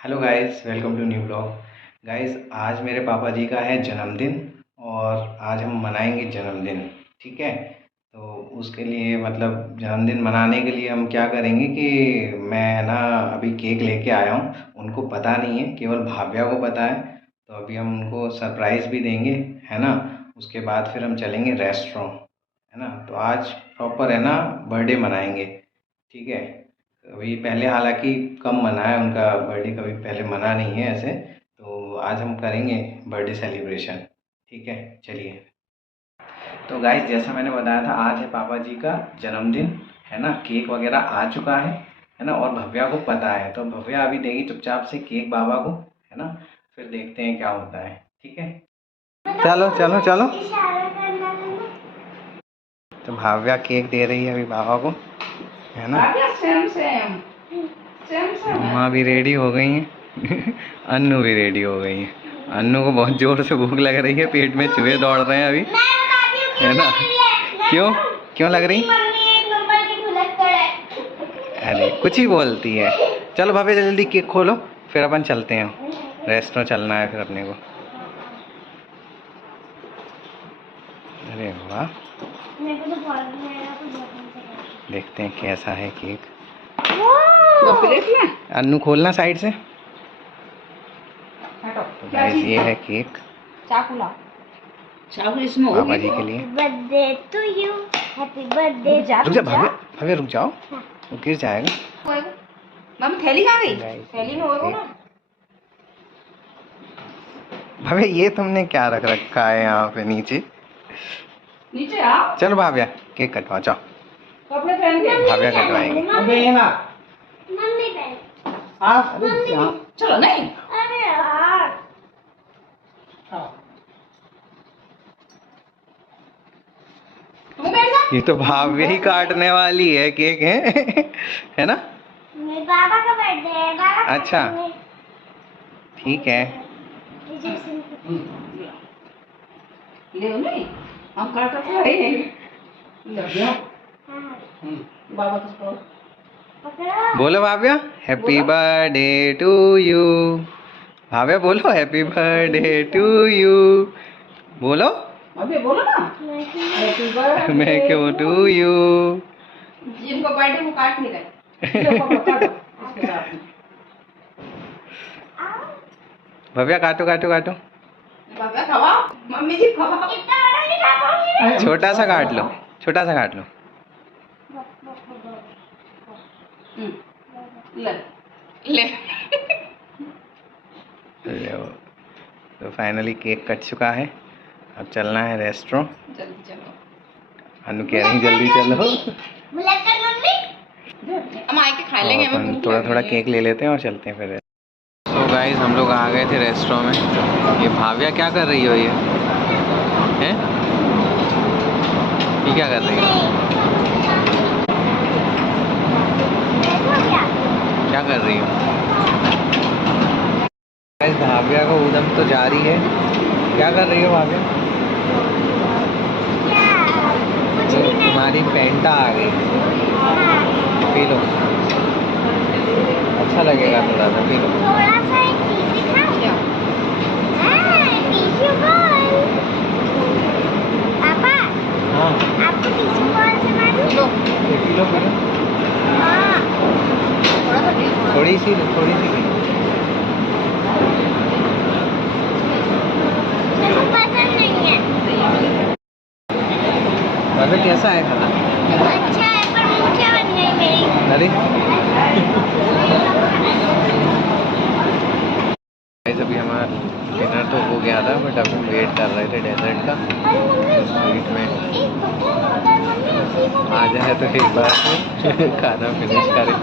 Hello guys, welcome to new blog. Guys, आज मेरे पापा जी का है जन्मदिन और आज हम मनाएंगे जन्मदिन। ठीक है, तो उसके लिए मतलब जन्मदिन मनाने के लिए हम क्या करेंगे कि मैं ना अभी केक लेके आया हूँ। उनको पता नहीं है, केवल भाव्या को पता है। तो अभी हम उनको सरप्राइज़ भी देंगे, है ना। उसके बाद फिर हम चलेंगे रेस्टोरेंट, है ना। तो आज प्रॉपर है ना बर्थडे मनाएंगे। ठीक है, अभी पहले हालांकि कम मना है, उनका बर्थडे कभी पहले मना नहीं है ऐसे। तो आज हम करेंगे बर्थडे सेलिब्रेशन। ठीक है, चलिए। तो गाइस, जैसा मैंने बताया था, आज है पापा जी का जन्मदिन, है ना। केक वगैरह आ चुका है ना। और भव्या को पता है, तो भव्या अभी देगी चुपचाप से केक बाबा को, है ना। फिर देखते हैं क्या होता है। ठीक है, चलो चलो चलो। तो भव्या केक दे रही है अभी बाबा को, है ना। सेम सेम सेम सेम अम्मा भी रेडी हो गई हैं अन्नू भी रेडी हो गई है। अन्नू को बहुत जोर से भूख लग रही है, पेट में चूहे दौड़ रहे हैं अभी, है ना। क्यों क्यों लग रही? अरे कुछ ही बोलती है। चलो भाभी, जल्दी केक खोलो, फिर अपन चलते हैं। रेस्टोरेंट चलना है फिर अपने को। अरे वाह, देखते हैं कैसा है केक। अन्नू खोलना साइड से। तो गाइस, ये है केक चाकू इसमें बाबा जी के लिए। Birthday to you, happy birthday. रुक जा भव्या, भव्या रुक जाओ, वो गिर जाएगा। मम्मी थैली कहाँ गई? Guys, थैली में होगा ना। भव्या, ये तुमने क्या रख रखा है यहाँ पे नीचे? नीचे आओ, चलो भाव्या, केक कटवाओ, जाओ। कपड़े पहन के। भाव्या कटवाएंगे। मम्मी पहन। चलो नहीं। अरे यार, तुम बैठ जा। ये तो भाव्या ही काटने वाली है केक, है ना। मेरे बाबा का बर्थडे है, बाबा का अच्छा, बर्थडे ठीक है। है। ले नहीं, हम काटा तो है नहीं। ले गया बाबा को पकड़ो। बोलो Bhavya, happy birthday to you. Bhavya बोलो, हैप्पी बर्थडे टू यू। बोलो। अबे बोलो ना। हैप्पी बर्थडे मैं क्यों टू यू। जिनको बर्थडे वो काट नहीं रहे। लो पकड़ो, काटो इसके साथ में। भव्या काटो काटो काटो। बाबा खवाओ, मम्मी जी खवाओ। इतना बड़ा नहीं खा पाऊंगी। छोटा सा काट लो, छोटा सा काट लो। ले ले। तो फाइनली केक कट चुका है। अब चलना है रेस्टोरेंट। जल्दी चलो। अनु कह रही जल्दी चलो। बुलेट कर मम्मी। हम आके खा लेंगे। और अपन थोड़ा थोड़ा केक ले लेते हैं और चलते हैं फिर। तो गाइस, हम लोग आ गए थे रेस्टोरेंट में। ये भाव्या क्या कर रही हो ये? हैं? ये क्या कर रही हो? क्या कर रही हो? गाइस, भाव्या का उद्यम तो जारी है। क्या कर रही हो भाव्या? तुम्हारी फैंटा आ गई, पी लो, अच्छा लगेगा थोड़ा सा, पी लो। थोड़ा सा एक चीज दिखा। Tissue ball. पापा, हाँ, आपको टिश्यू बॉल से मालूम? ये पी लो, पी लो। हाँ। थोड़ी सी पी। मेरे को पसंद नहीं है। भाव्या कैसा है खाना? अच्छा है, पर मूंछें बन गई मेरी। अरे अभी हमारा डिनर तो हो गया था, बट अभी वेट कर रहे थे डेजर्ट का। अरे मम्मी, स्वीट में एक बटन होता है मम्मी, उसी को आ जाए तो एक बार खाना फिनिश करें।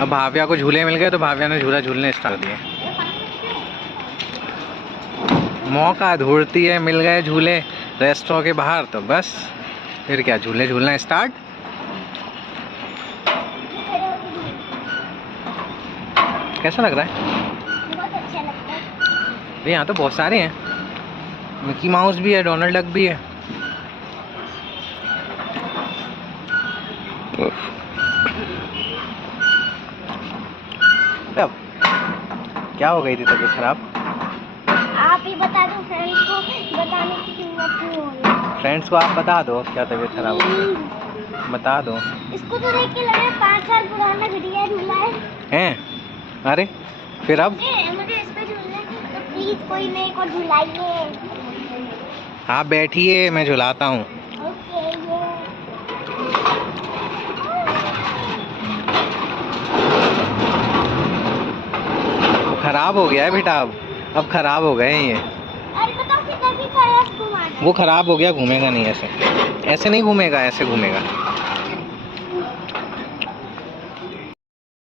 अब भाव्या को झूले मिल गए, तो भाव्या ने झूला झूलने स्टार्ट दिए। मौका ढूंढती है, मिल गए झूले रेस्टोरेंट के बाहर, तो बस फिर क्या, झूले झूलना स्टार्ट। कैसा लग रहा है? बहुत अच्छा लगता है। यहाँ तो बहुत सारे हैं, मिकी माउस भी है, डोनाल्ड डक भी है। अब क्या हो गई थी तबीयत खराब? आप ही बता दो, फ्रेंड्स को बताने की हिम्मत नहीं हो रही। फ्रेंड्स को आप बता दो क्या तबीयत खराब हो गई, बता दो। इसको तो देख के लग रहा है 5 साल पुराना घड़िया झूला है। हैं? अरे फिर अब? मुझे इस पे झूलना है, तो प्लीज कोई मेरे को झुलाइए। आप बैठिए, मैं झुलाता हूँ। ओके खराब हो गया है बेटा, अब खराब हो गए हैं ये। अरे बताओ किधर भी खड़ा घुमा दे। वो खराब हो गया, घूमेगा नहीं ऐसे, ऐसे नहीं घूमेगा, ऐसे घूमेगा।